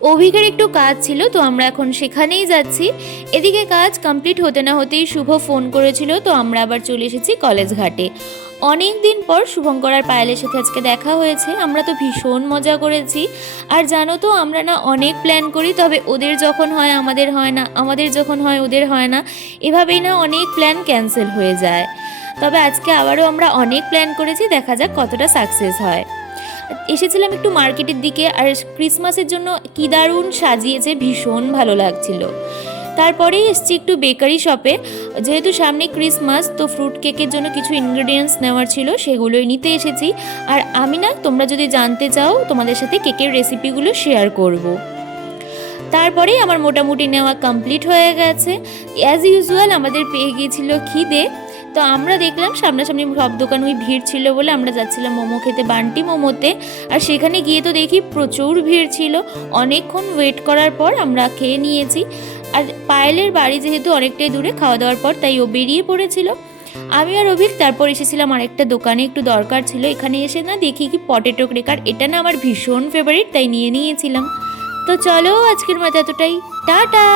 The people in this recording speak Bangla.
অভিকের একটু কাজ ছিল, তো আমরা এখন সেখানেই যাচ্ছি। এদিকে কাজ কমপ্লিট হতে না হতেই শুভ ফোন করেছিল, তো আমরা আবার চলে এসেছি কলেজ ঘাটে। অনেক দিন পর শুভঙ্কর আর পায়েলের সাথে আজকে দেখা হয়েছে। আমরা তো ভীষণ মজা করেছি। আর জানো তো, আমরা না অনেক প্ল্যান করি, তবে ওদের যখন হয় আমাদের হয় না, আমাদের যখন হয় ওদের হয় না, এভাবেই না অনেক প্ল্যান ক্যান্সেল হয়ে যায়। তবে আজকে আবারও আমরা অনেক প্ল্যান করেছি, দেখা যাক কতটা সাকসেস হয়। এসেছিলাম একটু মার্কেটের দিকে, আর ক্রিসমাসের জন্য কি দারুণ সাজিয়েছে, ভীষণ ভালো লাগছিল। তারপরেই এসছি একটু বেকারি শপে, যেহেতু সামনে ক্রিসমাস, তো ফ্রুট কেকের জন্য কিছু ইনগ্রেডিয়েন্টস নেওয়ার ছিল, সেগুলোই নিতে এসেছি। আর আমি না, তোমরা যদি জানতে চাও, তোমাদের সাথে কেকের রেসিপিগুলো শেয়ার করব। তারপরেই আমার মোটামুটি নেওয়া কমপ্লিট হয়ে গেছে। অ্যাজ ইউজুয়াল আমাদের পেয়ে গিয়েছিল খিদে, তো আমরা দেখলাম সামনাসামনি সব দোকান ওই ভিড় ছিল বলে আমরা যাচ্ছিলাম মোমো খেতে, বান্টি মোমোতে। আর সেখানে গিয়ে তো দেখি প্রচুর ভিড় ছিল। অনেকক্ষণ ওয়েট করার পর আমরা খেয়ে নিয়েছি। আর পায়েলের বাড়ি যেহেতু অনেকটাই দূরে, খাওয়া দাওয়ার পর তাই ও বেরিয়ে পড়েছিল। আমি আর অভিক তারপর এসেছিলাম আরেকটা দোকানে, একটু দরকার ছিল। এখানে এসে না দেখি কি পটেটো ক্রেকার, এটা না আমার ভীষণ ফেভারিট, তাই নিয়ে নিয়েছিলাম। তো চলো, আজকের মতো এতটাই। টাটা।